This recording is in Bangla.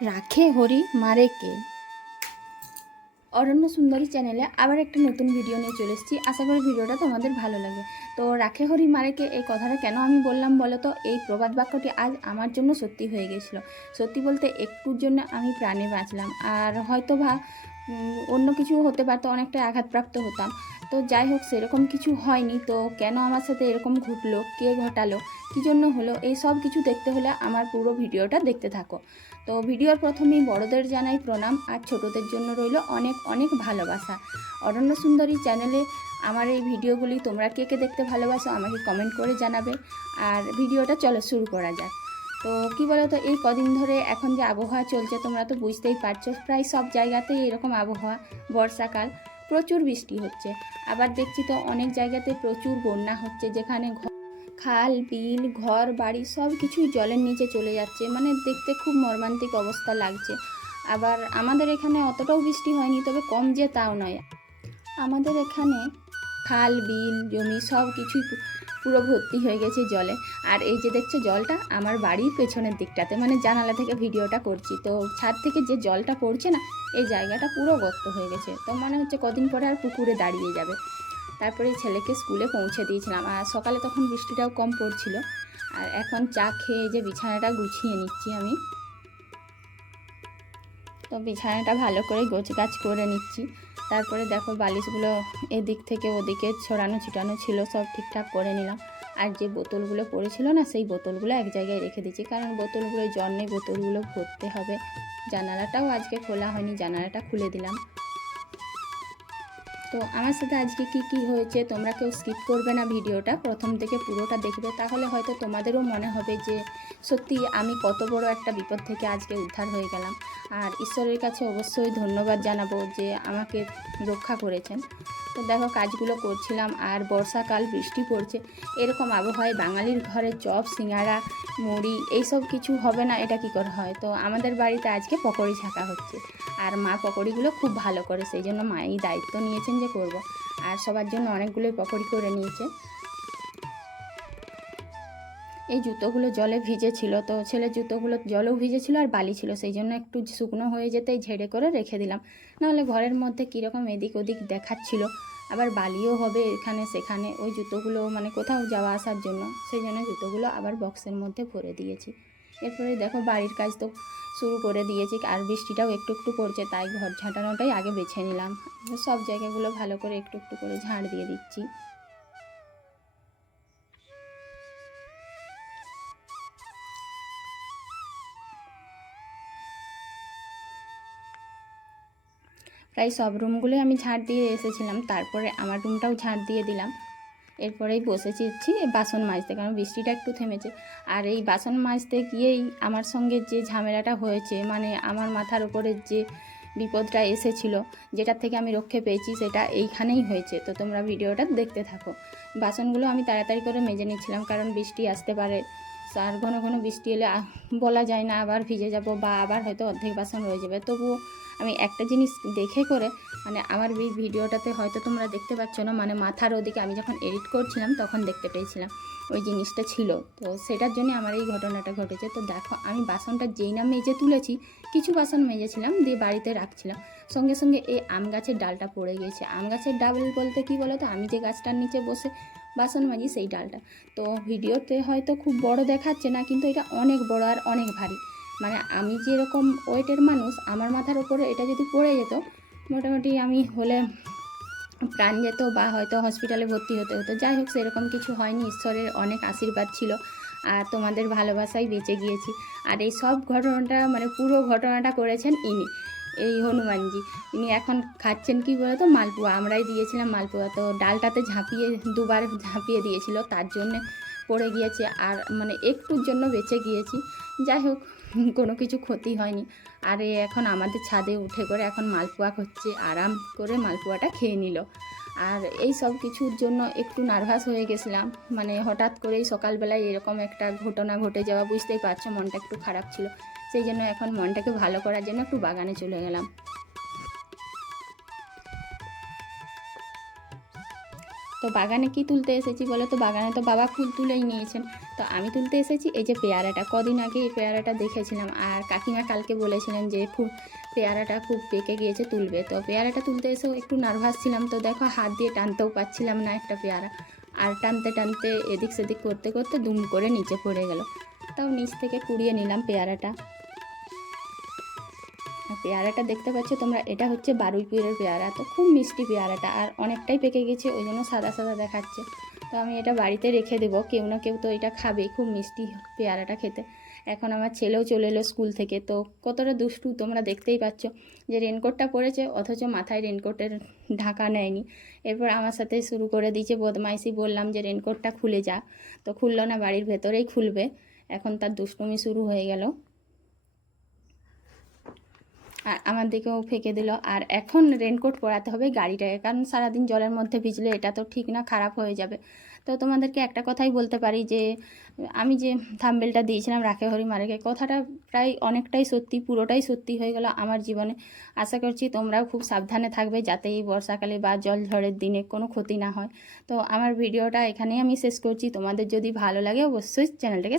রাখে হরি মারে কে। অরণ্য সুন্দরী চ্যানেলে আবার একটা নতুন ভিডিও নিয়ে চলে এসেছি। আশা করি ভিডিওটা তোমাদের ভালো লাগবে। তো রাখে হরি মারে কে এই কথাটা কেন আমি বললাম বলো তো? এই প্রবাদ বাক্যটি আজ আমার জন্য সত্যি হয়ে গেছিলো। সত্যি বলতে একটুর জন্য আমি প্রাণে বাঁচলাম, আর হয়তো বা অন্য কিছু হতে পারতো, অনেকটা আঘাতপ্রাপ্ত হতাম। তো যাই হোক, সেরকম কিছু হয়নি। তো কেন আমার সাথে এরকম ঘটলো, কে ঘটালো, কী জন্য হলো, এই সব কিছু দেখতে হলে আমার পুরো ভিডিওটা দেখতে থাকো। তো ভিডিওর প্রথমেই বড়দের জানাই প্রণাম, আর ছোটদের জন্য রইল অনেক অনেক ভালোবাসা। অরণ্য সুন্দরী চ্যানেলে আমার এই ভিডিওগুলি তোমরা কে কে দেখতে ভালোবাসো আমাকে কমেন্ট করে জানাবে। আর ভিডিওটা চলো শুরু করা যাক। তো কী বলো তো, এই কদিন ধরে এখন যে আবহাওয়া চলছে তোমরা তো বুঝতেই পারছো, প্রায় সব জায়গাতেই এরকম আবহাওয়া। বর্ষাকাল, প্রচুর বৃষ্টি হচ্ছে। আবার দেখছি তো অনেক জায়গাতে প্রচুর বন্যা হচ্ছে, যেখানে খাল বিল ঘর বাড়ি সব কিছুই জলের নিচে চলে যাচ্ছে। মানে দেখতে খুব মর্মান্তিক অবস্থা লাগছে। আবার আমাদের এখানে অতটাও বৃষ্টি হয়নি, তবে কম যে তাও নয়। আমাদের এখানে খাল বিল জমি সব কিছুই পুরো ভর্তি হয়ে গেছে জলে। আর এই যে দেখছো জলটা আমার বাড়ির পেছনের দিকটাতে, মানে জানালা থেকে ভিডিওটা করছি, তো ছাদ থেকে যে জলটা পড়ছে না, এই জায়গাটা পুরো গর্ত হয়ে গেছে। তো মনে হচ্ছে কদিন পরে আর পুকুরে দাঁড়িয়ে যাবে। তারপরে ছেলেকে স্কুলে পৌঁছে দিয়েছিলাম, আর সকালে তখন বৃষ্টিটাও কম পড়ছিল। আর এখন চা খেয়ে যে বিছানাটা গুছিয়ে নিচ্ছি আমি। তো বিছানাটা ভালো করে গোছগাছ করে নিচ্ছি। তারপরে দেখো বালিশগুলো এদিক থেকে ওদিকে ছড়ানো ছিটানো ছিল, সব ঠিকঠাক করে নিলাম। আর যে বোতলগুলো পড়েছিল না, সেই বোতলগুলো এক জায়গায় রেখে দিচ্ছি, কারণ বোতলগুলো জল নেই, বোতলগুলো ভরতে হবে। জানালাটাও আজকে খোলা হয়নি, জানালাটা খুলে দিলাম। তো আমার সাথে আজকে কি হয়েছে তোমরা কেউ স্কিপ করবে না, ভিডিওটা প্রথম থেকে পুরোটা দেখবে, তাহলে হয়তো তোমাদেরও মনে হবে যে সত্যি আমি কত বড় একটা বিপদ থেকে আজকে উদ্ধার হয়ে গেলাম। আর ঈশ্বরের কাছে অবশ্যই ধন্যবাদ জানাবো যে আমাকে রক্ষা করেছেন। তো দেখো কাজগুলো করছিলাম, আর বর্ষাকাল, বৃষ্টি পড়ছে, এরকম আবহাওয়ায় বাঙালির ঘরে চপ সিঙ্গাড়া মুড়ি এইসব কিছু হবে না, এটা কি করে হয়? তো আমাদের বাড়িতে আজকে পকোড়ি ছাকা হচ্ছে। আর মা পকোড়িগুলো খুব ভালো করে, সেই জন্য মা এই দায়িত্ব নিয়েছেন যে করব। আর সবার জন্য অনেকগুলোই পকোড়ি করে নিয়েছে। এই জুতোগুলো জলে ভিজেছিল, তো ছেলের জুতোগুলো জলেও ভিজেছিল আর বালি ছিল, সেই জন্য একটু শুকনো হয়ে যেতেই ঝেড়ে করে রেখে দিলাম। নাহলে ঘরের মধ্যে কীরকম এদিক ওদিক দেখাচ্ছিল। আবার বালিও হবে এখানে সেখানে, ওই জুতোগুলো মানে কোথাও যাওয়া আসার জন্য, সেই জন্য জুতোগুলো আবার বক্সের মধ্যে ভরে দিয়েছি। এরপরে দেখো বাড়ির কাজ তো শুরু করে দিয়েছি, আর বৃষ্টিটাও একটু একটু পড়ছে, তাই ঘর ঝাঁটানোটাই আগে বেছে নিলাম। সব জায়গাগুলো ভালো করে একটু একটু করে ঝাঁট দিয়ে দিচ্ছি। প্রায় সব রুমগুলোই আমি ঝাঁট দিয়ে এসেছিলাম, তারপরে আমার রুমটাও ঝাঁট দিয়ে দিলাম। এরপরেই বসেছি বাসন মাজতে, কারণ বৃষ্টিটা একটু থেমেছে। আর এই বাসন মাজতে গিয়েই আমার সঙ্গে যে ঝামেলাটা হয়েছে, মানে আমার মাথার উপরে যে বিপদটা এসেছিল, যেটার থেকে আমি রক্ষে পেয়েছি, সেটা এইখানেই হয়েছে। তো তোমরা ভিডিওটা দেখতে থাকো। বাসনগুলো আমি তাড়াতাড়ি করে মেজে নিচ্ছিলাম, কারণ বৃষ্টি আসতে পারে। আর ঘন ঘন বৃষ্টি এলে বলা যায় না, আবার ভিজে যাব বা আবার হয়তো অর্ধেক বাসন রয়ে যাবে। তবুও আমি একটা জিনিস দেখে করে, মানে আমার ভিডিওটাতে হয়তো তোমরা দেখতে পাচ্ছ না, মানে মাথার ওদিকে আমি যখন এডিট করছিলাম তখন দেখতে পেয়েছিলাম ওই জিনিসটা ছিল। তো সেটার জন্য আমার এই ঘটনাটা ঘটেছে। তো দেখো আমি বাসনটা যেই না মেজে তুলেছি, কিছু বাসন মেজেছিলাম দিয়ে বাড়িতে রাখছিলাম, সঙ্গে সঙ্গে এই আম গাছের ডালটা পড়ে গিয়েছে। আম গাছের ডাল বলতে কী বলো তো, আমি যে গাছটার নিচে বসে বাসন মাজি সেই ডালটা। তো ভিডিওতে হয়তো খুব বড় দেখাচ্ছে না, কিন্তু এটা অনেক বড় আর অনেক ভারী। মানে আমি যেরকম ওয়েটের মানুষ, আমার মাথার উপরে এটা যদি পড়ে যেত, মোটামুটি আমি হলে প্রাণ যেত বা হয়তো হসপিটালে ভর্তি হতে হতো। যাই হোক, সেরকম কিছু হয়নি, ঈশ্বরের অনেক আশীর্বাদ ছিল, আর তোমাদের ভালোবাসায় বেঁচে গিয়েছি। আর এই সব ঘটনাটা, মানে পুরো ঘটনাটা করেছেন ইনি, এই হনুমানজি। ইনি এখন খাচ্ছেন কি বলতো, মালপোয়া। আমরাই দিয়েছিলাম মালপোয়া, তো ডালটাতে দুবার ঝাঁপিয়ে দিয়েছিল, তার জন্যে পড়ে গিয়েছে। আর মানে একটুর জন্য বেঁচে গিয়েছি। যাই হোক, কোনো কিছু ক্ষতি হয়নি। আর এখন আমাদের ছাদে উঠে করে এখন মালপোয়া হচ্ছে, আরাম করে মালপোয়াটা খেয়ে নিল। আর এই সব কিছুর জন্য একটু নার্ভাস হয়ে গেছিলাম, মানে হঠাৎ করেই সকালবেলায় এরকম একটা ঘটনা ঘটে যাওয়া, বুঝতেই পারছো মনটা একটু খারাপ ছিল। সেই জন্য এখন মনটাকে ভালো করার জন্য একটু বাগানে চলে গেলাম। তো বাগানে কি তুলতে এসেছি বলে, তো বাগানে তো বাবা ফুল তুলেই নিয়েছেন, তো আমি তুলতে এসেছি এই যে পেয়ারাটা। কদিন আগে এই পেয়ারাটা দেখেছিলাম, আর কাকিমা কালকে বলেছিলেন যে পেয়ারাটা খুব পেকে গিয়েছে, তুলবে। তো পেয়ারাটা তুলতে এসেও একটু নার্ভাস ছিলাম, তো দেখো হাত দিয়ে টানতেও পাচ্ছিলাম না একটা পেয়ারা, আর টানতে টানতে এদিক সেদিক করতে করতে দুম করে নিচে পড়ে গেল। তাও নিচ থেকে কুড়িয়ে নিলাম পেয়ারাটা। আর পেয়ারাটা দেখতে পাচ্ছ তোমরা, এটা হচ্ছে বারুইপুরের পেয়ারা, তো খুব মিষ্টি পেয়ারাটা, আর অনেকটাই পেকে গেছে, ওই জন্য সাদা সাদা দেখাচ্ছে। তো আমি এটা বাড়িতে রেখে দেবো, কেউ না কেউ তো এটা খাবেই, খুব মিষ্টি পেয়ারাটা খেতে। এখন আমার ছেলেও চলে এলো স্কুল থেকে, তো কতটা দুষ্টু তোমরা দেখতেই পাচ্ছ, যে রেনকোটটা পরেছে অথচ মাথায় রেনকোটের ঢাকা নেয়নি। এরপর আমার সাথে শুরু করে দিয়েছে বদমাইশি, বললাম যে রেনকোটটা খুলে যা, তো খুললো না, বাড়ির ভেতরেই খুলবে। এখন তার দুষ্টুমি শুরু হয়ে গেল, আর আমার দিকেও ফেঁকে দিল। আর এখন রেনকোট পরাতে হবে গাড়িটাকে, কারণ সারাদিন জলের মধ্যে ভিজলে এটা তো ঠিক না, খারাপ হয়ে যাবে। তো তোমাদেরকে একটা কথাই বলতে পারি, যে আমি যে থাম্বনেলটা দিয়েছিলাম রাখে হরি মারেকে, কথাটা প্রায় অনেকটাই সত্যি, পুরোটাই সত্যি হয়ে গেল আমার জীবনে। আশা করছি তোমরাও খুব সাবধানে থাকবে, যাতে এই বর্ষাকালে বা জল ঝড়ের দিনে কোনো ক্ষতি না হয়। তো আমার ভিডিওটা এখানেই আমি শেষ করছি। তোমাদের যদি ভালো লাগে অবশ্যই চ্যানেলটাকে